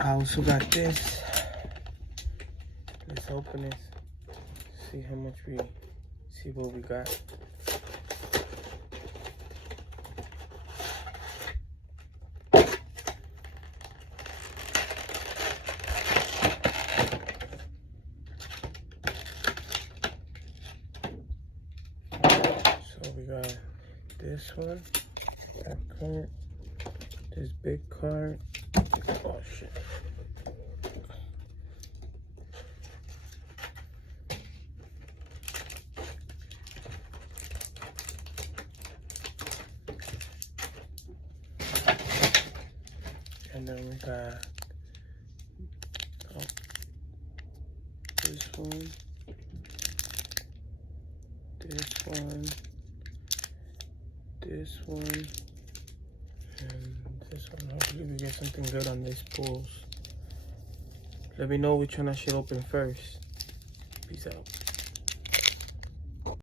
I also got this. Let's open this. See how much see what we got. So we got this one, that card, this big card. Oh shit. And then we got this one, this one, this one, and this one. Hopefully we get something good on these pulls. Let me know which one I should open first. Peace out.